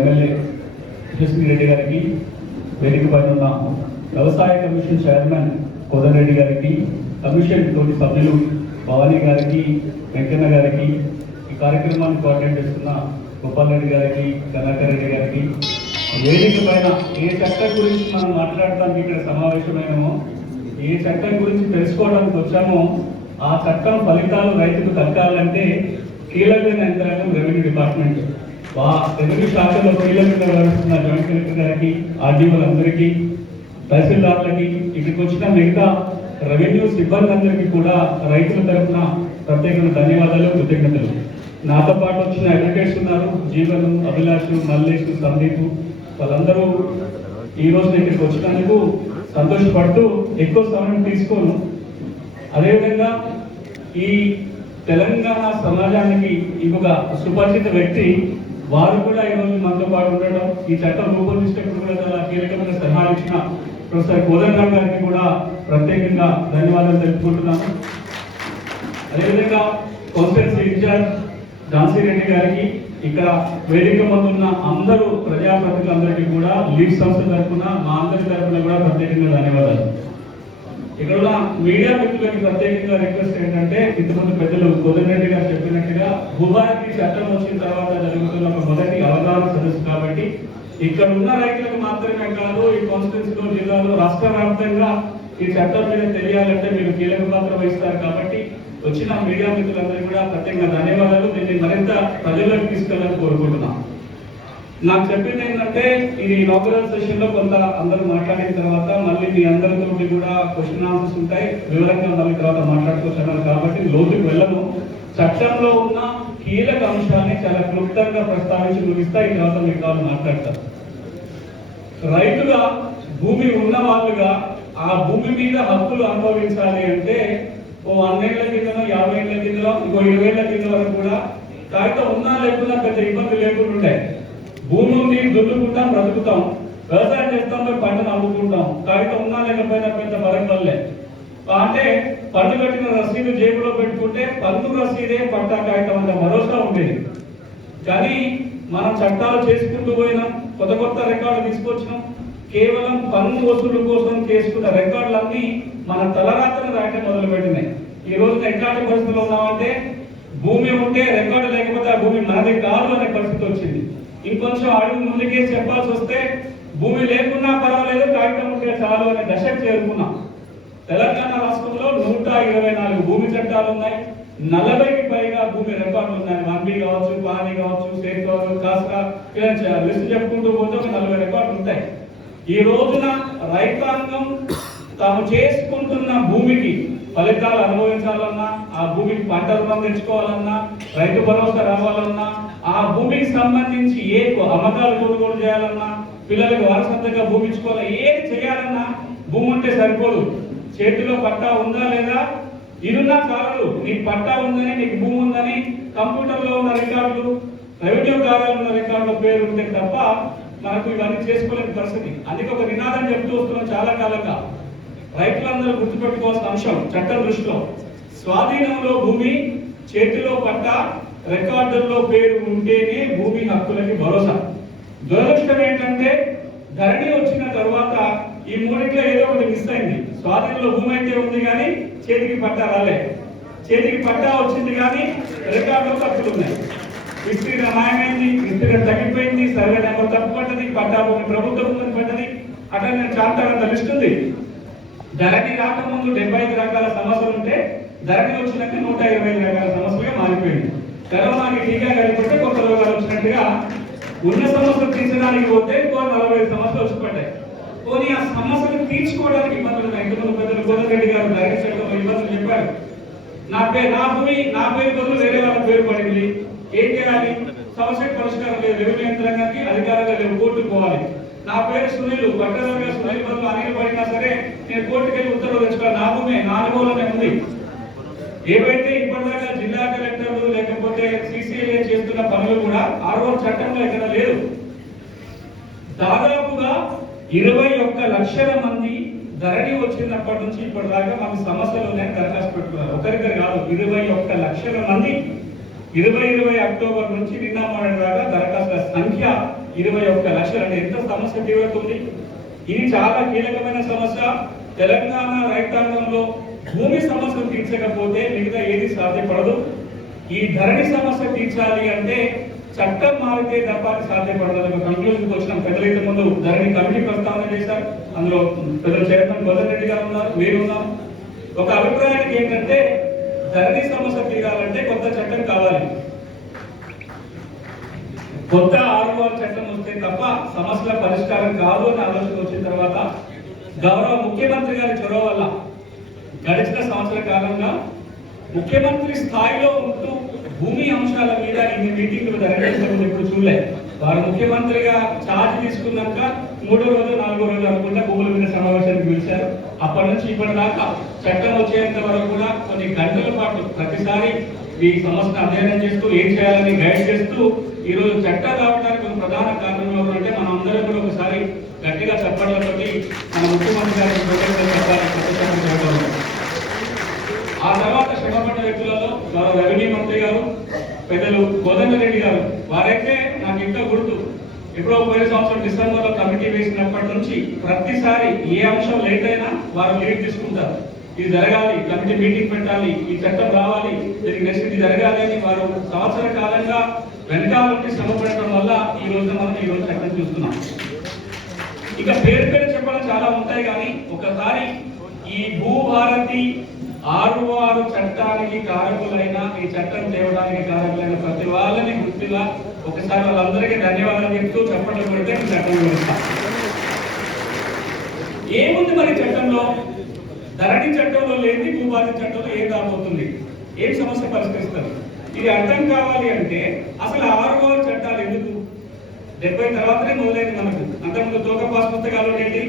MLA Krishna Reddy గారికి, వేదిక పైన ఉన్న వ్యవసాయ కమిషన్ చైర్మన్ కోదండరెడ్డి గారికి, కమిషన్ తోటి సభ్యులు భవానీ గారికి, వెంకన్న గారికి, ఈ కార్యక్రమాన్ని కోఆర్డినేట్ చేస్తున్న గోపాల్ రెడ్డి గారికి, కర్ణాకర్ రెడ్డి గారికి, వేదిక పైన ఏ చట్టం గురించి మనం మాట్లాడటానికి ఇక్కడ సమావేశమైనామో, ఏ చట్టం గురించి తెలుసుకోవడానికి వచ్చామో ఆ చట్టం ఫలితాలు రైతుకు దక్కాలంటే కీలకమైన యంత్రాంగం రెవెన్యూ డిపార్ట్మెంట్. రెవెన్యూ శాఖలో కీలకంగా వ్యవహరిస్తున్న జాయింట్ కలెక్టర్ గారికి, ఆర్డీఓలందరికీ, తహసీల్దార్లకి, ఇక్కడికి వచ్చిన మిగతా రెవెన్యూ సిబ్బంది కూడా రైతుల తరఫున ప్రత్యేకంగా ధన్యవాదాలు, కృతజ్ఞతలు. నాతో పాటు వచ్చిన అడ్వకేట్స్ ఉన్నారు, జీవన్, అభిలాష్, మల్లేష్, సందీప్, వాళ్ళందరూ ఈ రోజు ఇక్కడికి వచ్చినందుకు సంతోషపడుతూ ఎక్కువ సమయం తీసుకోను. అదేవిధంగా ఈ తెలంగాణ సమాజానికి ఇంకొక సుపరిచిత వ్యక్తి, వారు కూడా ఈరోజు మనతో పాటు ఉండడం, ఈ చట్టం రూపొందించినప్పుడు కూడా చాలా కీలకమైన సలహాలు ఇచ్చిన ప్రొఫెసర్ కోదండరామ్ గారికి కూడా ప్రత్యేకంగా ధన్యవాదాలు తెలుపుకుంటున్నాను. అదేవిధంగా కౌన్సిల్ ఇన్ఛార్జ్ ఝాన్సీ రెడ్డి గారికి, ఇక్కడ వేదిక ముందున్న అందరూ ప్రజాప్రతినిధులందరికీ కూడా లీడ్ సంస్థ తరఫున, మా అందరి తరఫున కూడా ప్రత్యేకంగా ధన్యవాదాలు. ఇక్కడ ఉన్న మీడియా మిత్రులకి ప్రత్యేకంగా రిక్వెస్ట్ ఏంటంటే, ఇంతకుముందు పెద్దలు కోదండరెడ్డి గారు చెప్పినట్టుగా భూభారతి చట్టం వచ్చిన తర్వాత జరుగుతున్న ఒక మొదటి అవగాహన సదస్సు కాబట్టి ఇక్కడ ఉన్న రైతులకు మాత్రమే కాదు, ఈ కాన్స్టిట్యూన్సీలో, జిల్లాలో, రాష్ట్ర వ్యాప్తంగా ఈ చట్టం మీద తెలియాలంటే మీరు కీలక పాత్ర వహిస్తారు కాబట్టి వచ్చిన మీడియా మిత్రులందరికీ కూడా ప్రత్యేకంగా ధన్యవాదాలు. దీన్ని మరింత ప్రజల్లోకి తీసుకెళ్ళాలని కోరుకుంటున్నాం. నాకు చెప్పింది ఏంటంటే, ఇది ఇనాగరల్ సెషన్ లో కొంత అందరూ మాట్లాడిన తర్వాత మళ్ళీ మీ అందరితో కూడా క్వశ్చన్ ఆన్సర్స్ ఉంటాయి, వివరంగా మళ్ళీ తర్వాత మాట్లాడుకోవచ్చు కాబట్టి లోతుకు వెళ్ళను. చట్టంలో ఉన్న కీలక అంశాన్ని చాలా క్లుప్తంగా ప్రస్తావించి ముగిస్తా, ఈ తర్వాత మీకు వాళ్ళు మాట్లాడతారు. రైతుగా, భూమి ఉన్న వాళ్ళుగా ఆ భూమి మీద హక్కులు అనుభవించాలి అంటే ఓ 100 ఏళ్ల కిందనో, 50 ఏళ్ల కిందనో, ఇంకో 20 ఏళ్ల కింద వరకు కూడా కాగితం ఉన్నా లేకుండా పెద్ద ఇబ్బందులు లేకుండా ఉంటాయి. భూమి ఉంది, దున్నుకుంటాం, బ్రతుకుతాం, వ్యవసాయం చేస్తాం, పంటను అమ్ముకుంటాం, కాగితం ఉన్నా లేకపోయినా పెద్ద బలం వల్లే. అంటే పన్ను కట్టిన రసీదు జేబులో పెట్టుకుంటే పన్ను రసీదే పట్టా కాగితం అంత భరోసా ఉండేది. కానీ మనం చట్టాలు చేసుకుంటూ పోయినాం, కొత్త కొత్త రికార్డులు తీసుకొచ్చినాం. కేవలం పన్ను వసూలు కోసం చేసుకున్న రికార్డులన్నీ మన తలరాత్రను రాయటం మొదలుపెట్టినాయి. ఈ రోజున ఎట్లాంటి పరిస్థితులు ఉన్నామంటే, భూమి ఉంటే రికార్డు లేకపోతే ఆ భూమి మనది కాదు అనే పరిస్థితి వచ్చింది. ఇంకొంచెం అడుగు ముందుకే చెప్పాల్సి వస్తే భూమి లేకున్నా పర్వాలేదు, కాగితం ఉంటే చాలు అనే దశకు చేరుకున్నాం. తెలంగాణ రాష్ట్రంలో 124 భూమి చట్టాలు ఉన్నాయి, 40కి పైగా భూమి రికార్డులు ఉన్నాయి. మంబి కావచ్చు, పానీ కావచ్చు, సేట్ కావచ్చు, కాస్తా, ఇలా లిస్ట్ చెప్పుకుంటూ పోతే 40 రికార్డులు ఉంటాయి. ఈ రోజున రైతాంగం తాము చేసుకుంటున్న భూమికి ఫలితాలు అనుభవించాలన్నా, ఆ భూమికి పంట రుణం తెచ్చుకోవాలన్నా, రైతు భరోసా రావాలన్నా, ఆ భూమికి సంబంధించి ఏ అమ్మకాలు కొనుగోలు చేయాలన్నా, పిల్లలకు వారసత్వంగా భూమి ఇచ్చుకోవాలి, ఏది చేయాలన్నా భూమి ఉంటే సరిపోదు. చేతిలో పట్టా ఉందా లేదా, ఇరున్నా చాలు. నీకు పట్టా ఉందని, నీకు భూమి ఉందని కంప్యూటర్లో ఉన్న రికార్డులు, రెవెన్యూ కార్యాలయంలో ఉన్న రికార్డుల పేరు ఉంటే తప్ప మనకు ఇవన్నీ చేసుకోలేని పరిస్థితి. అందుకే ఒక నినాదం చెప్తూ వస్తున్నాం చాలా కాలంగా. రైతులందరూ గుర్తుపెట్టుకోవాల్సిన అంశం చట్టం దృష్టిలో, స్వాధీనంలో భూమి, చేతిలో పట్ట, రికార్డుల్లో పేరు ఉంటేనే భూమి హక్కులకి భరోసా. దురదృష్టం ఏంటంటే, ధరణి వచ్చిన తర్వాత ఈ మూడింట్లో ఏదో ఒకటి మిస్ అయింది. స్వాధీనంలో భూమి అయితే ఉంది కానీ చేతికి పట్టా రాలే, చేతికి పట్టా వచ్చింది కానీ రికార్డులో హక్కులు ఉన్నాయి. విస్తీర్ణ మాయమైంది, విస్తీర్ణ తగ్గిపోయింది, సర్వే నెంబర్ తప్పు పడ్డది, పట్టా భూమి ప్రభుత్వ భూమి పడ్డది. అట్లా నేను చార్టారంత లిస్ట్ ఉంది. ధరణి రాకముందు 75 రకాల సమస్యలు ఉంటే ధరణి వచ్చినాక 125 రకాల సమస్యలుగా మారిపోయింది. కరోనాకి టీకా కలిపితే కొత్త రోగాలు వచ్చినట్టుగా ఉన్న సమస్యలు తీర్చడానికి పోతే 45 సమస్యలు వచ్చి పడ్డాయి. పోనీ ఆ సమస్యలు తీర్చుకోవడానికి ఇబ్బందులు ఉన్నాయి. ఇంతకుముందు పెద్దలు కోదండరెడ్డి గారు డైరెక్ట్ ఇబ్బందులు చెప్పారు. నా భూమి నా పేరు బదులు వేరే వాళ్ళ పేరు పడింది, ఏం చేయాలి? సమస్యకు పరిష్కారం లేదు, రెవెన్యూ యంత్రాంగానికి అధికారంగా లేవు, కోర్టుకు పోవాలి. నా పేరు సునీల్, పట్టణంగా సునీల్ బదులు అనిల్ పడినా సరే నేను కోర్టుకి వెళ్ళి ఉత్తర్వులు తెచ్చుకోవాలి. నా భూమి నా అనుభవంలోనే ఉంది. ఏవైతే ఇప్పటిదాకా జిల్లా కలెక్టర్లు లేకపోతే సిసిఐ చేస్తున్న పనులు కూడా ఆర్ఓ చట్టంలో ఎక్కడ లేదు. దాదాపుగా 21 లక్షల మంది ధరణి వచ్చినప్పటి నుంచి ఇప్పటిదాకా మాకు సమస్యలు ఉన్నాయని దరఖాస్తు పెట్టుకున్నారు. ఒకరిద్దరు కాదు, 21 లక్షల మంది 2020 అక్టోబర్ నుంచి నిన్న మొన్నటి దాకా దరఖాస్తుల సంఖ్య 21 లక్షలు. అంటే ఎంత సమస్య తీవ్రత ఉంది. ఇది చాలా కీలకమైన సమస్య. తెలంగాణ రైతాంగంలో భూమి సమస్య తీర్చకపోతే మిగతా ఏది సాధ్యపడదు. ఈ ధరణి సమస్య తీర్చాలి అంటే చట్టం మారితే తప్ప సాధ్యపడదు. ఒక కంక్లూజన్కి వచ్చిన పెద్దలైతే ముందు ధరణి కమిటీ ప్రస్తావన చేశారు. అందులో పెద్దల చైర్మన్ కోదండ రెడ్డి గారు ఉన్నారు, మీరు ఉన్నారు. ఒక అభిప్రాయానికి ఏంటంటే ధరణి సమస్య తీరాలంటే కొత్త చట్టం కావాలి. కొత్త ఆర్ఓఆర్ చట్టం వస్తే తప్ప సమస్యల పరిష్కారం కాదు అని ఆలోచన వచ్చిన తర్వాత గౌరవ ముఖ్యమంత్రి గారి చొరవ వల్ల గడిచిన సంవత్సర కాలంగా ముఖ్యమంత్రి స్థాయిలో ఉంటూ భూమి అంశాల మీద ఇన్ని మీటింగ్లు జరగడం ఎప్పుడు చూడలేదు. వారు ముఖ్యమంత్రిగా ఛార్జ్ తీసుకున్నాక 3వ రోజు 4వ రోజు అనుకుంటా భూముల మీద సమావేశానికి పిలిచారు. అప్పటి నుంచి ఇప్పటిదాకా చట్టం వచ్చేంత వరకు కూడా కొన్ని గంటల పాటు ప్రతిసారి ఈ సమస్యను అధ్యయనం చేస్తూ ఏం చేయాలని గైడ్ చేస్తూ ఈ రోజు చట్టం రావడానికి ఒక ప్రధాన కారణం ఎవరంటే మనం అందరం కూడా ఒకసారి గట్టిగా చెప్పడంతోటి మన ముఖ్యమంత్రి గారికి చెప్పాలి. ఆ తర్వాత శ్రమపడ్డ వ్యక్తులలో గౌరవ రెవెన్యూ మంత్రి గారు పెద్దలు కోదండ రెడ్డి గారు, వారైతే నాకు ఇంకా గుర్తు, ఎప్పుడో పోయిన సంవత్సరం డిసెంబర్లో కమిటీ వేసినప్పటి నుంచి ప్రతిసారి ఏ అంశం లేట్ అయినా వారు లీడ్ తీసుకుంటారు. ఇది జరగాలి, కమిటీ మీటింగ్ పెట్టాలి, ఈ చట్టం రావాలి, దీనికి నెక్స్ట్ ఇది జరగాలి అని వారు సంవత్సర కాలంగా వెనకాలంటే శ్రమపడటం వల్ల ఈ రోజున మనం ఈ రోజు చట్టం చూస్తున్నాం. ఇక పేరు చెప్పడం చాలా ఉంటాయి, కానీ ఒకసారి ఈ భూభారతి 6 చట్టానికి కారకులైన, ఈ చట్టం తేవడానికి కారకులైన ప్రతి వాళ్ళని గుర్తుగా ఒకసారి వాళ్ళందరికీ ధన్యవాదాలు చెప్తూ చెప్పడం పెడితే చట్టం గురిస్తా. ఏముంది మరి చట్టంలో? ధరణి చట్టంలో లేని భూభారతి చట్టంలో ఏం రాబోతుంది, ఏం సమస్య పరిష్కరిస్తారు? ఇది అర్థం కావాలి అంటే అసలు 6 చట్టాలు ఎందుకు? 70 తర్వాతనే మొదలైంది మనకు. అంతకుముందు తోక పాస్ పుస్తకాలు ఉండేవి.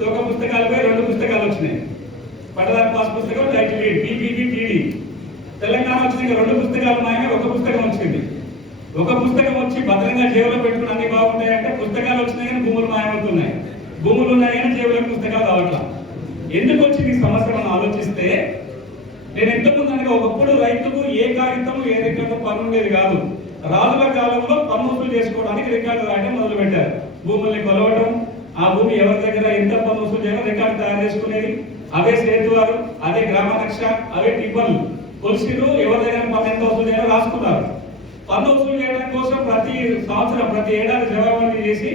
తోక పుస్తకాలపై 2 పుస్తకాలు వచ్చినాయి. పట్టదారి పాస్ పుస్తకం, title deed, BPP, TD. Telangana వచ్చిన 2 పుస్తకాలు మాయమే, 1 పుస్తకం వచ్చింది. 1 పుస్తకం వచ్చి భద్రంగా జేబులో పెట్టుకుని అన్ని బాగుంటాయంటే పుస్తకాలు వచ్చినాయి కానీ భూములు మాయమవుతున్నాయి. భూములు ఉన్నాయి కానీ జేబులో పుస్తకాలు రావట్లా. ఎందుకు వచ్చింది ఈ సమస్య మనం ఆలోచిస్తే, నేను ఎంతమంది అనగా ఒకప్పుడు రైతుకు ఏ కాగితం ఏ రికార్డు పన్ను ఉండేది కాదు. రాజుల కాలంలో పన్ను వసూలు చేసుకోవడానికి రికార్డు రాయడం మొదలు పెట్టారు. భూముల్ని కొలవడం, ఆ భూమి ఎవరి దగ్గర ఎంత పన్ను వసూలు చేయాలో రికార్డు తయారు చేసుకునేది. అవే సేతు వారు, అదే గ్రామ రక్ష, అవే టిప్పర్లు కొలిసిరు, ఎవరి దగ్గర పన్ను ఎంత వసూలు చేయాలో రాసుకున్నారు. పన్ను వసూలు చేయడం కోసం ప్రతి సంవత్సరం ప్రతి ఏడాది జవాబు చేసి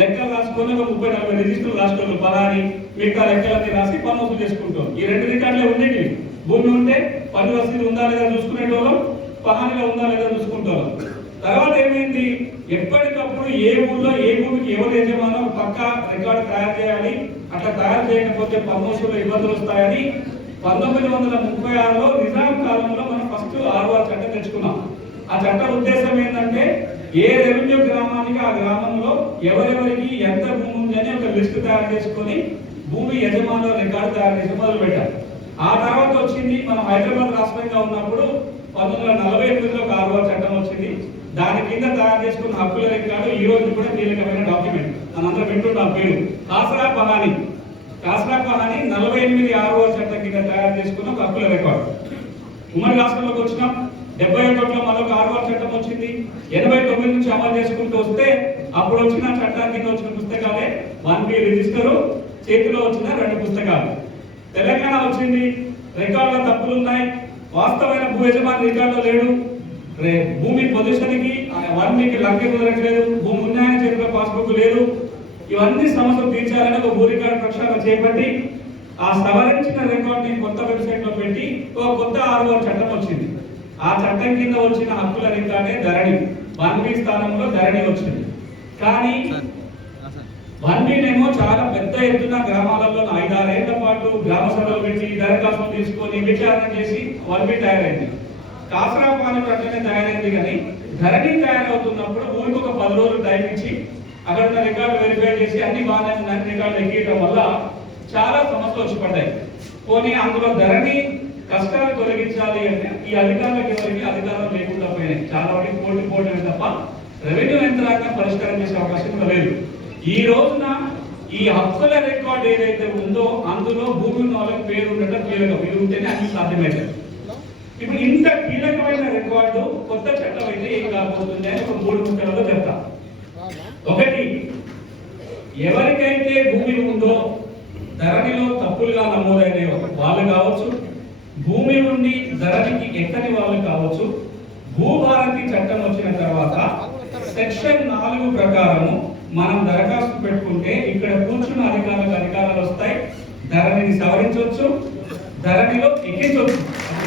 లెక్కలు రాసుకొని ఒక 30-40 రిజిస్టర్లు రాసుకోవాలి. పరాని మిగతా లెక్కలన్నీ రాసి పన్ను వసూలు చేసుకుంటాం. ఈ 2 రికార్డులే ఉండేవి. భూమి ఉంటే పన్ను రసీదు ఉందా లేదా చూసుకునేటోళ్ళం, పహానిలో ఉందా లేదా చూసుకుంటాం. తర్వాత ఏమైంది, ఎప్పటికప్పుడు ఏ ఊళ్ళో ఏ భూమికి ఎవరు యజమానో పక్క రికార్డు తయారు చేయాలి. అట్లా తయారు చేయకపోతే పన్ను వసూలు ఇబ్బందులు వస్తాయని 1936లో నిజాం కాలంలో మనం ఫస్ట్ 6వ చట్టం తెచ్చుకున్నాం. ఆ చట్టం ఉద్దేశం ఏంటంటే ఏ రెవెన్యూ గ్రామానికి ఆ గ్రామంలో ఎవరెవరికి ఎంత భూమి ఉంది అని ఒక లిస్టు తయారు చేసుకొని భూమి యజమానుల రికార్డు తయారు చేసి మొదలు పెట్టారు. ఆ తర్వాత వచ్చింది మనం హైదరాబాద్ రాష్ట్రంగా ఉన్నప్పుడు 1948లో ఒక 6వ చట్టం వచ్చింది. దాని కింద తయారు చేసుకున్న హక్కుల రికార్డు ఈ రోజు కూడా కీలకమైన డాక్యుమెంట్. మనందరం వింటున్నాం పేరు కాసరా పహాని. కాసరా పహాని 48 6వ చట్టం కింద తయారు చేసుకున్న ఒక హక్కుల రికార్డు. ఉమ్మడి రాష్ట్రంలోకి వచ్చినాం. 71లో మరొక 6వ చట్టం వచ్చింది. 89 నుంచి అమలు చేసుకుంటూ వస్తే అప్పుడు వచ్చిన చట్టాల కింద వచ్చిన పుస్తకాలే 1B రిజిస్టరు, చేతిలో వచ్చిన 2 పుస్తకాలు. తెలంగాణ వచ్చింది, రికార్డులో తప్పులు ఉన్నాయి, వాస్తవమైన భూ యజమాని రికార్డులో లేడు, భూమి పొజిషన్కి 1Bకి లెక్క కుదరట్లేదు, భూమి ఉన్నాయని చేతిలో పాస్బుక్ లేదు. ఇవన్నీ సమస్యలు తీర్చాలని ఒక భూ రికార్డు ప్రక్షాళన చేపట్టి ఆ సవరించిన రికార్డుని కొత్త వెబ్సైట్ లో పెట్టి ఒక కొత్త 6వ చట్టం వచ్చింది. ఆ చట్టం కింద వచ్చిన హక్కుల రికార్డే ధరణి. 1B స్థానంలో ధరణి వచ్చింది. కానీ 1Bనేమో చాలా పెద్ద ఎత్తున గ్రామాలలో 5-6 ఏళ్ల పాటు గ్రామ సభలు పెట్టి దరఖాస్తులు తీసుకొని విచారణ చేసి 1B తయారైంది. కాసరా పాలన అట్లనే తయారైంది. కానీ ధరణి తయారవుతున్నప్పుడు ఊరికి ఒక 10 రోజులు టైం ఇచ్చి అక్కడ ఉన్న రికార్డు వెరిఫై చేసి అన్ని బాగానే ఉన్నాయని రికార్డు ఎక్కియడం వల్ల చాలా సమస్యలు వచ్చి పడ్డాయి. పోనీ అందులో ధరణి కష్టాలు తొలగించాలి అంటే ఈ అధికారులకు ఎవరికి అధికారం లేకుండా పోయినాయి. చాలా వాటికి పోటీ తప్ప రెవెన్యూ యంత్రాంగం పరిష్కారం చేసే అవకాశం కూడా లేదు. ఈ రోజున ఈ హక్కుల రికార్డు ఏదైతే ఉందో అందులో భూమి ఉన్న వాళ్ళకి పేరు ఉండటం కీలకం. ఇది ఉంటేనే అన్ని సాధ్యమవుతుంది. ఇప్పుడు ఇంత కీలకమైన రికార్డు కొత్త చట్టం అయితే ఏం కాబోతుంది అని ఒక 3 ముక్కలలో చెప్తా. ఒకటి, ఎవరికైతే భూమి ఉందో ధరణిలో తప్పులుగా నమోదైన వాళ్ళు కావచ్చు, భూమి నుండి ధరణికి ఎక్కని వాళ్ళు కావచ్చు, భూభారతి చట్టం వచ్చిన తర్వాత సెక్షన్ 4 ప్రకారము మనం దరఖాస్తు పెట్టుకుంటే ఇక్కడ కూర్చున్న అధికారాలు వస్తాయి, ధరణిని సవరించవచ్చు, ధరణిలో ఎక్కించవచ్చు.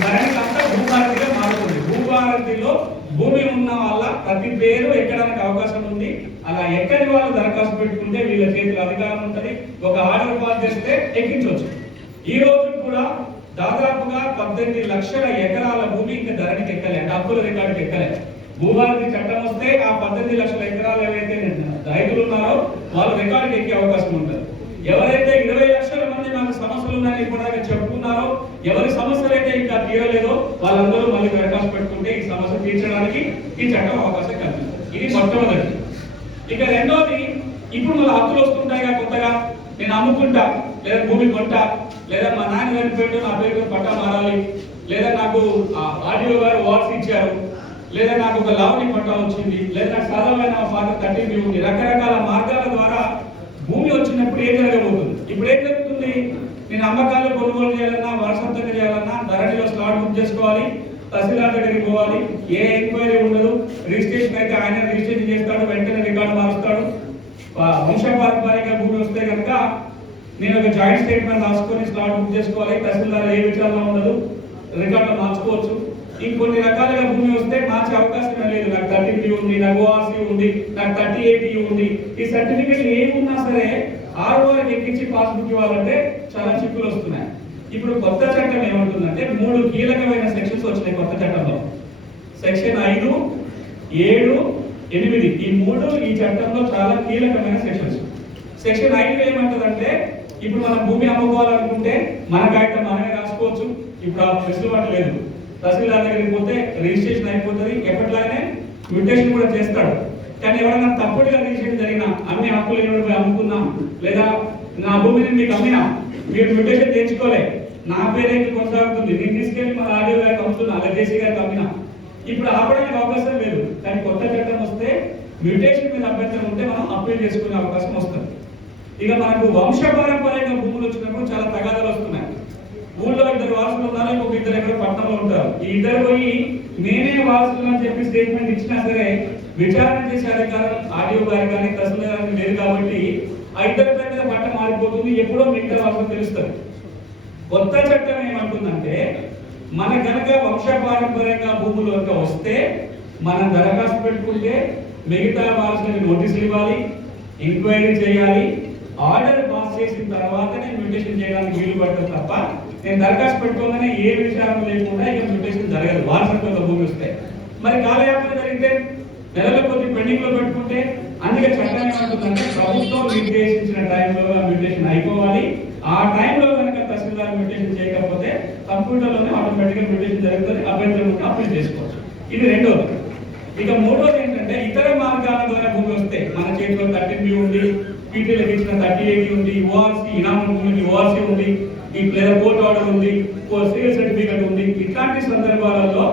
ధరణికి అంతా భూభారతిగా మారుతుంది. భూభారతిలో భూమి ఉన్న వాళ్ళ ప్రతి పేరు ఎక్కడానికి అవకాశం ఉంది. అలా ఎక్కడి వాళ్ళు దరఖాస్తు పెట్టుకుంటే వీళ్ళ చేతిలో అధికారం ఉంటుంది. ఒక ఆర్డర్ పాస్ చేస్తే ఎక్కించవచ్చు. ఈ రోజు కూడా దాదాపుగా 18 లక్షల ఎకరాల భూమి ఇంకా ధరణికి ఎక్కలే, అంటే హక్కుల రికార్డుకి ఎక్కలే. భూభారతి చట్టం వస్తే ఆ 18 లక్షల ఎకరాలు ఏవైతే రైతులు ఉన్నారో వాళ్ళు రికార్డుకి ఎక్కే అవకాశం ఉంటుంది. ఎవరైతే 20 లక్షల మంది నాకు సమస్యలు ఉన్నాయని కూడా చెప్పుకున్నారో, ఎవరి సమస్యలు అయితే ఇంకా తీరలేదో వాళ్ళందరూ మళ్ళీ దరఖాస్తు పెట్టుకుంటే ఈ సమస్య తీర్చడానికి ఈ చట్టం అవకాశం కల్పిస్తుంది. ఇది మొట్టమొదటి. ఇక రెండోది, ఇప్పుడు మన హక్కులు వస్తుంటాయిగా కొత్తగా, నేను అమ్ముకుంటా, లేదా భూమి కొంటా, లేదా మా నాన్న గారి పేరు నా పేరు పట్టా మారాలి, లేదా నాకు ఆర్డీఓ గారు వార్డ్స్ ఇచ్చారు, లేదా నాకు ఒక లావణి పట్టా వచ్చింది, లేదా నాకు సాధారణ ఫాదర్ 30 ఉంది. రకరకాల మార్గాల ద్వారా భూమి వచ్చినప్పుడు ఏం జరగబోతుంది? ఇప్పుడు ఏం జరుగుతుంది? నేను అమ్మకాలు కొనుగోలు చేయాలన్నా, వారసత్వంగా చేయాలన్నా ధరణిలో స్లాట్ బుక్ చేసుకోవాలి, తహసీల్దార్ దగ్గరికి పోవాలి, ఏ ఎంక్వైరీ ఉండదు. రిజిస్ట్రేషన్ అయితే ఆయన రిజిస్ట్రేషన్ చేస్తాడు, వెంటనే రికార్డు మారుస్తాడు. వంశపారంపర్యంగా భూమి వస్తే కనుక నేను ఒక జాయింట్ స్టేట్మెంట్ రాసుకొని స్లాట్ బుక్ చేసుకోవాలి, తహసీల్దార్ ఏ విచారణ ఉండదు, రికార్డు మార్చుకోవచ్చు. ఇంకొన్ని రకాలుగా భూమి వస్తే మార్చే అవకాశం లేదు. నాకు 30 ఉంది, నాకు ఓఆర్సీ ఉంది, నాకు 38 ఉంది. ఈ సర్టిఫికేట్ ఏమున్నా సరే ఆర్ఓఆర్కి ఎక్కించి పాస్బుక్ ఇవ్వాలంటే చాలా చిక్కులు వస్తున్నాయి. ఇప్పుడు కొత్త చట్టం ఏమంటుందంటే 3 కీలకమైన సెక్షన్స్ వచ్చినాయి కొత్త చట్టంలో. సెక్షన్ 5, 7, 8 ఈ 3 ఈ చట్టంలో చాలా కీలకమైన సెక్షన్స్. సెక్షన్ 5 ఏమంటుందంటే ఇప్పుడు మనం భూమి అమ్ముకోవాలనుకుంటే మన కాగితం మనమే రాసుకోవచ్చు. ఇప్పుడు ఆ వెసులుబాటు లేదు. తహసీల్దార్ దగ్గరికి పోతే రిజిస్ట్రేషన్ అయిపోతుంది, ఎప్పటిలానే మ్యూటేషన్ కూడా చేస్తాడు. కానీ ఎవరైనా తప్పుడుగా రిజిస్ట్రేషన్ జరిగినా, అన్ని హక్కులు పోయి అమ్ముకున్నాం, లేదా నా భూమిని మీకు అమ్మినా, మీరు మ్యూటేషన్ చేయించుకోలే, నా పేరేంటి కొనసాగుతుంది, నేను తీసుకెళ్ళి మన ఆర్డీఓ గారికి అమ్ముతున్నా, లేదా జేసీ గారికి అమ్మినా, ఇప్పుడు ఆపడానికి అవకాశం లేదు. కానీ కొత్త చట్టం వస్తే మ్యూటేషన్ మీద అభ్యంతరం ఉంటే మనం అప్పీల్ చేసుకునే అవకాశం వస్తుంది. ఇక మనకు వంశపారంపర్యంగా భూములు వచ్చినప్పుడు చాలా తగాదాలు వస్తున్నాయి. ఊళ్ళో 2 వారసులు ఉన్నారు, ఇంకొక 2 ఎక్కడ పట్టణంలో ఉంటారు. ఈ 2 పోయి నేనే వారసులు అని చెప్పి స్టేట్మెంట్ ఇచ్చినా సరే విచారణ చేసే అధికారం ఆర్డీఓ గారి కానీ తహసీల్దార్ గారికి లేదు. కాబట్టి ఆ 2 దగ్గర పట్ట మారిపోతుంది, ఎప్పుడో మిగతా వారసులు తెలుస్తుంది. కొత్త చట్టం ఏమంటుందంటే మన కనుక వంశపారంపర్యంగా భూములు కనుక వస్తే మనం దరఖాస్తు పెట్టుకుంటే మిగతా వారసులకు నోటీసులు ఇవ్వాలి, ఎంక్వైరీ చేయాలి, ఆర్డర్ పాస్ చేసిన తర్వాతనే మ్యూటేషన్ చేయడానికి వీలు పడుతుంది. తప్ప నేను దరఖాస్తు పెట్టుకోగానే ఏ విషయాలు లేకుండా ఇక మ్యూటేషన్ జరగదు వారసత్వంగా భూమి వస్తే. మరి కాలయాపన జరిగితే నెలల కొద్ది పెండింగ్ లో పెట్టుకుంటే అందుకే చట్టం ఏమంటుందంటే ప్రభుత్వం నిర్దేశించిన టైంలో మ్యూటేషన్ అయిపోవాలి. ఆ టైంలో కనుక తహసీల్దార్ మ్యూటేషన్ చేయకపోతే కంప్యూటర్లోనే ఆటోమేటిక్గా మ్యూటేషన్ జరుగుతుంది, అభ్యంతరం ఉంటే అప్పీల్ చేసుకోవచ్చు. ఇది రెండోది. ఇక మూడోది ఏంటంటే ఇతర మార్గాల ద్వారా భూమి వస్తే మన చేతిలో 30 ఉంది, పీటీలకు ఇచ్చిన 38 ఉంది, ఓఆర్సీ ఇనామం ఉంది, ఓఆర్సీ ఉంది, లేదా కోర్టు ఆర్డర్ ఉంది, సివిల్ సర్టిఫికేట్ ఉంది. ఇట్లాంటి సందర్భాలలో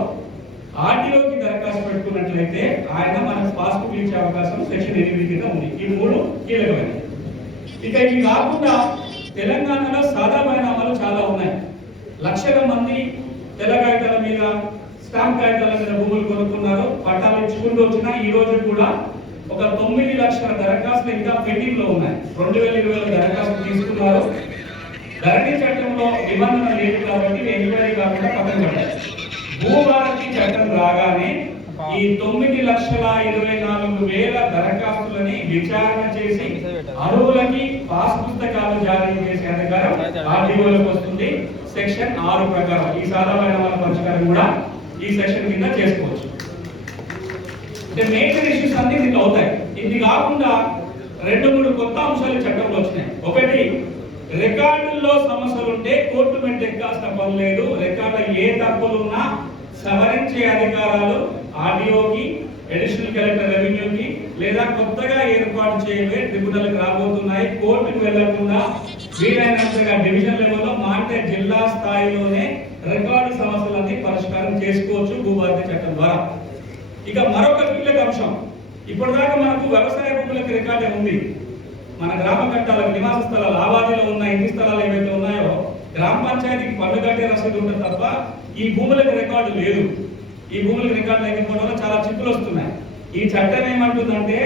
ఆర్టీఓకి దరఖాస్తు పెట్టుకున్నట్లయితే ఆయన మనకు పాస్బుక్ ఇచ్చే అవకాశం సెక్షన్ 8 కింద ఉంది. ఈ 3 కీలకమైనవి. ఇక ఇవి కాకుండా తెలంగాణలో సాదా పరిణామాలు చాలా ఉన్నాయి. లక్షల మంది తెల్ల కాగితాల మీద, స్టాంప్ కాగితాల మీద భూములు కొనుక్కున్నారు, పట్టాలు ఇచ్చుకుంటూ వచ్చినా ఈ రోజు కూడా ఒక 9 లక్షల దరఖాస్తులు ఇంకా పెండింగ్ లో ఉన్నాయి. 2020లో దరఖాస్తులు తీసుకున్నారు. ధరణి చట్టంలో నిబంధన లేదు కాబట్టి ఎంక్వైరీ కాకుండా పక్కన పెట్టారు. భూభారతి చట్టం రాగానే ఈ 9,24,000 దరఖాస్తులని విచారణ చేసి అర్హులకి పాస్ పుస్తకాలు జారీ చేసే అధికారం ఆర్డీఓలకు వస్తుంది. సెక్షన్ 6 ప్రకారం ఈ సాధారణ పరిష్కారం కూడా ఈ సెక్షన్ కింద చేసుకోవచ్చు. అంటే మేజర్ ఇష్యూస్ అన్ని దీంట్లో అవుతాయి. ఇది కాకుండా 2-3 కొత్త అంశాలు చట్టంలో వచ్చినాయి. ఒకటి, రికార్డుల్లో సమస్యలు ఉంటే కోర్టు మెట్టు ఎక్కాల్సిన పని లేదు. రికార్డు ఏ తప్పులున్నా సవరించే అధికారాలు ఆర్డీఓకి, అడిషనల్ కలెక్టర్ రెవెన్యూకి, లేదా కొత్తగా ఏర్పాటు చేయబోయే ట్రిబ్యునల్కి రాబోతున్నాయి. కోర్టుకు వెళ్లకుండా వీలైనంతగా డివిజన్ లెవెల్లో అంటే జిల్లా స్థాయిలోనే రికార్డు సమస్యలన్నీ పరిష్కారం చేసుకోవచ్చు భూభారతి చట్టం ద్వారా. ఇక మరొక కీలక అంశం, ఇప్పటిదాకా మనకు వ్యవసాయ భూములకు రికార్డే ఉంది. మన గ్రామ కట్టాలకు నివాస స్థలాలు ఆవాదిలో ఉన్న ఇంటి స్థలాలు ఏవైతే ఉన్నాయో గ్రామ పంచాయతీకి పన్ను కట్టే రసీదు ఉంటుంది తప్ప ఈ భూములకు రికార్డు లేదు. ఈ భూములకు రికార్డు లేకపోవడం వల్ల చాలా చిక్కులు వస్తున్నాయి. ఈ చట్టం ఏమంటుందంటే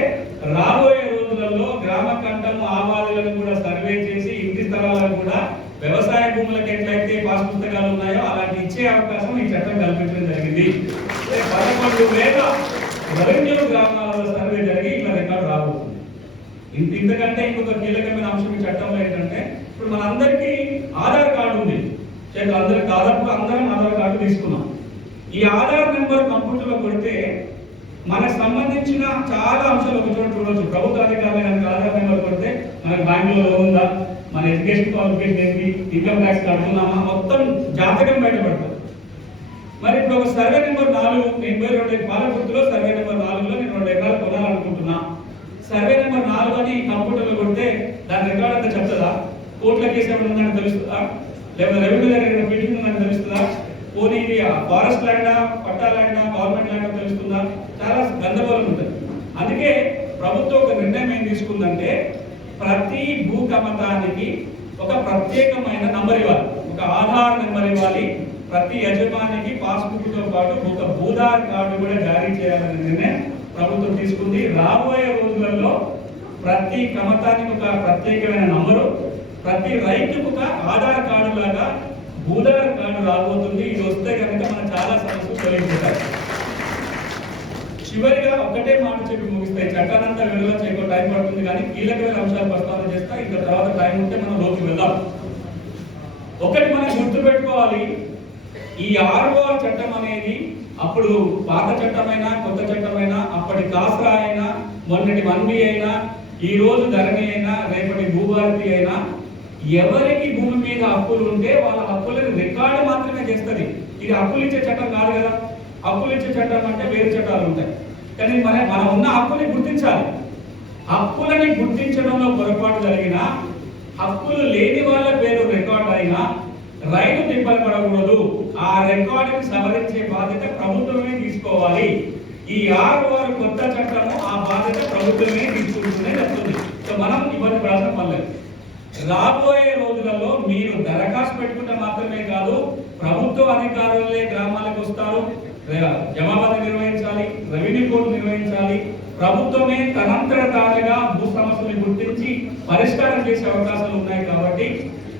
రాబోయే రోజులలో గ్రామ కంఠము ఆవాదులను కూడా సర్వే చేసి ఇంటి స్థలాలను కూడా వ్యవసాయ భూములకు ఎట్లయితే పాస్ పుస్తకాలు ఉన్నాయో అలాంటి ఇచ్చే అవకాశం ఈ చట్టం కల్పించడం జరిగింది. 11,000 రెవెన్యూ గ్రామాలలో సర్వే జరిగి ఇట్లా రికార్డు రాబోతుంది. ఇంతకంటే ఇంకొక కీలకమైన అంశం ఈ చట్టంలో ఏంటంటే ఇప్పుడు మనందరికీ ఆధార్ కార్డు ఉంది. అందరికి దాదాపు అందరం ఆధార్ కార్డు తీసుకున్నాం. ఈ ఆధార్ నెంబర్ కంప్యూటర్లో కొడితే మనకు సంబంధించిన చాలా అంశాలు ఒక చోట చూడవచ్చు. ప్రభుత్వ అధికారులు ఆధార్ నెంబర్ కొడితే మనకు బ్యాంకులో లోన్ ఉందా, మన ఎడ్యుకేషన్ క్వాలిఫికేషన్ ఏంటి, ఇన్కమ్ ట్యాక్స్ కడుతున్నామా, మొత్తం జాతకం బయటపడుతుంది. మరి ఇప్పుడు ఒక సర్వే నెంబర్ 4 నేను 22 పాలకుర్తిలో సర్వే నెంబర్ 4లో నేను 2 ఎకరాలు కొనాలనుకుంటున్నా. సర్వే నెంబర్ 4 అని కంప్యూటర్లో కొడితే దాని రికార్డ్ అంతా చెప్తుందా? కోర్టుల కేసు ఏమైనా ఉందని తెలుస్తుందా? లేకపోతే రెవెన్యూ దగ్గర పిటిషన్ ఉందని తెలుస్తుందా? పోనీ ఇది ఫారెస్ట్ ల్యాండా, పట్టా ల్యాండా, గవర్నమెంట్ ల్యాండా తెలుస్తుందా? చాలా గందరగోళం ఉంటుంది. అందుకే ప్రభుత్వం ఒక నిర్ణయం ఏం తీసుకుందంటే ప్రతి భూ కమతానికి ఒక ప్రత్యేకమైన నంబర్ ఇవ్వాలి, ఒక ఆధార్ నెంబర్ ఇవ్వాలి. ప్రతి యజమానికి పాస్బుక్ తో పాటు ఒక భూధార్ కార్డు కూడా జారీ చేయాలనే నిర్ణయం ప్రభుత్వం తీసుకుంది. రాబోయే రోజులలో ప్రతి కమతానికి ఒక ప్రత్యేకమైన నంబరు, ప్రతి రైతుకు ఒక ఆధార్ కార్డు లాగా భూధార్ కార్డు రాబోతుంది. ఇది వస్తే కనుక మనం చాలా సమస్యలు తొలగిపోతాయి. చివరిగా ఒకటే మాట చెప్పి ముగిస్తాయి. చట్టానంతా విడుదల చేయకుండా టైం పడుతుంది, కానీ కీలకమైన అంశాలు ప్రస్తావన చేస్తా. ఇంకా తర్వాత టైం ఉంటే మనం లోకి వెళ్దాం. ఒకటి మనం గుర్తు పెట్టుకోవాలి, ఈ ఆర్ఓఆర్ చట్టం అనేది అప్పుడు పాత చట్టమైనా కొత్త చట్టమైనా, అప్పటి కాస్రా అయినా, మొన్నటి 1B అయినా, ఈ రోజు ధరణి అయినా, రేపటి భూభారతి అయినా, ఎవరికి భూమి మీద హక్కులు ఉంటే వాళ్ళ హక్కులను రికార్డు మాత్రమే చేస్తుంది. ఇది హక్కులు ఇచ్చే చట్టం కాదు కదా. హక్కులు ఇచ్చే చట్టం అంటే వేరే చట్టాలు ఉంటాయి. కానీ మనం ఉన్న హక్కుని గుర్తించాలి. హక్కులని గుర్తించడంలో పొరపాటు జరిగినా, హక్కులు లేని వాళ్ళ పేరు రికార్డు అయినా రైతు తిప్పలు పడకూడదు. ఆ రికార్డుని సవరించే బాధ్యత ప్రభుత్వమే తీసుకోవాలి. ఈ 6 కొత్త చట్టము ఆ బాధ్యత ప్రభుత్వమే తీసుకుంటూనే వస్తుంది. సో మనం ఇబ్బంది పడాల్సిన పర్లేదు. రాబోయే రోజులలో మీరు దరఖాస్తు పెట్టుకుంటే మాత్రమే కాదు, ప్రభుత్వ అధికారులే గ్రామాలకు వస్తారు, జమాబద్ది నిర్వహించాలి, రెవెన్యూ కోర్టు నిర్వహించాలి. ప్రభుత్వమే తనంతట తానుగా భూ సమస్యలు గుర్తించి పరిష్కారం చేసే అవకాశాలు ఉన్నాయి. కాబట్టి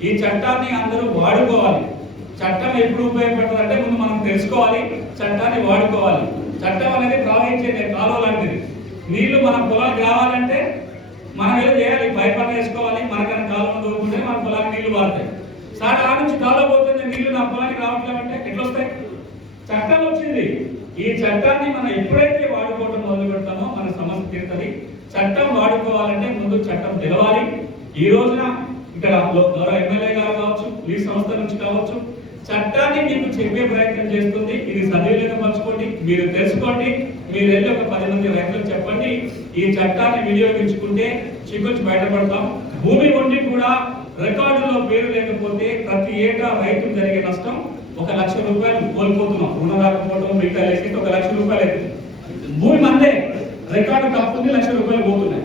ఈ చట్టాన్ని అందరూ వాడుకోవాలి. చట్టం ఎప్పుడు ఉపయోగపడుతుంది అంటే ముందు మనం తెలుసుకోవాలి, చట్టాన్ని వాడుకోవాలి. చట్టం అనేది ప్రవహించే కాలువ లాంటిది. నీళ్లు మన పొలానికి రావాలంటే మనం ఏదో చేయాలి, పైపన్న వేసుకోవాలి. మనకన్నా కాలువ దూరుకుంటే మన పొలానికి నీళ్లు వాడతాయి. సార్ ఆ నుంచి కాలువ పోతుంది, నీళ్లు నా పొలానికి రావట్లేదంటే ఎట్లా వస్తాయి? చట్టం వచ్చింది. ఈ చట్టాన్ని మనం ఎప్పుడైతే వాడుకోవడం మొదలు పెడతామో మన సమస్య తీరుతుంది. చట్టం వాడుకోవాలంటే ముందు చట్టం తెలవాలి. ఈ రోజున ఇక్కడ గౌరవ ఎమ్మెల్యే గారు కావచ్చు, ఈ సంస్థ నుంచి కావచ్చు, చట్టాన్ని మీకు చెప్పే ప్రయత్నం చేస్తుంది. ఇది సద్వినియోగపరచుకోండి, మీరు తెలుసుకోండి. మీరు వెళ్ళి ఒక 10 మంది రైతులకు చెప్పండి. ఈ చట్టాన్ని వినియోగించుకుంటే చిక్కులు బయటపడతాం. భూమి ఉండి కూడా రికార్డులో పేరు లేకపోతే ప్రతి ఏటా రైతు జరిగే నష్టం 1 లక్ష రూపాయలు కోల్పోతున్నాం. రుణం రాకపోవడం మిగతా లెక్క 1 లక్ష రూపాయలు అవుతుంది. భూమి మందే, రికార్డు తప్పుంది, 1 లక్ష రూపాయలు పోతున్నాయి.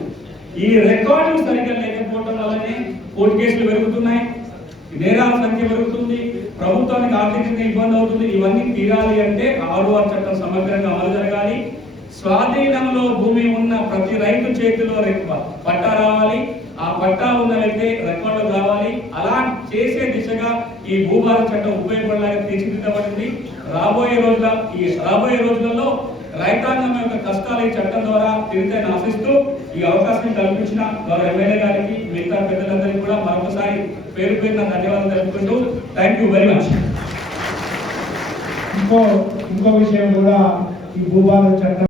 ఈ రికార్డు సరిగ్గా లేకపోవడం వల్లనే కోర్టు కేసులు పెరుగుతున్నాయి, నేరాల సంఖ్య పెరుగుతుంది, ప్రభుత్వానికి ఆర్థికంగా ఇబ్బంది అవుతుంది. ఇవన్నీ తీరాలి అంటే 6 చట్టం సమగ్రంగా అమలు జరగాలి. స్వాధీనంలో భూమి ఉన్న ప్రతి రైతు చేతిలో పట్టా రావాలి. ఆ పట్టా ఉన్నవైతే రికార్డు రావాలి. అలా చేసే దిశగా ఈ భూభారత చట్టం ఉపయోగపడడానికి తీర్చిదిద్దబడింది. రాబోయే రోజులలో రైతాంగం యొక్క కష్టాలు ఈ చట్టం ద్వారా తీరుతాయని ఆశిస్తూ ఈ అవకాశం కల్పించిన గౌరవ ఎమ్మెల్యే గారికి, మిగతా పెద్దలందరికీ కూడా మరొకసారి పేరు పేరున ధన్యవాదాలు తెలుపుకుంటూ థ్యాంక్ యూ వెరీ మచ్. ఇంకో విషయం కూడా, ఈ భూభారత చట్టం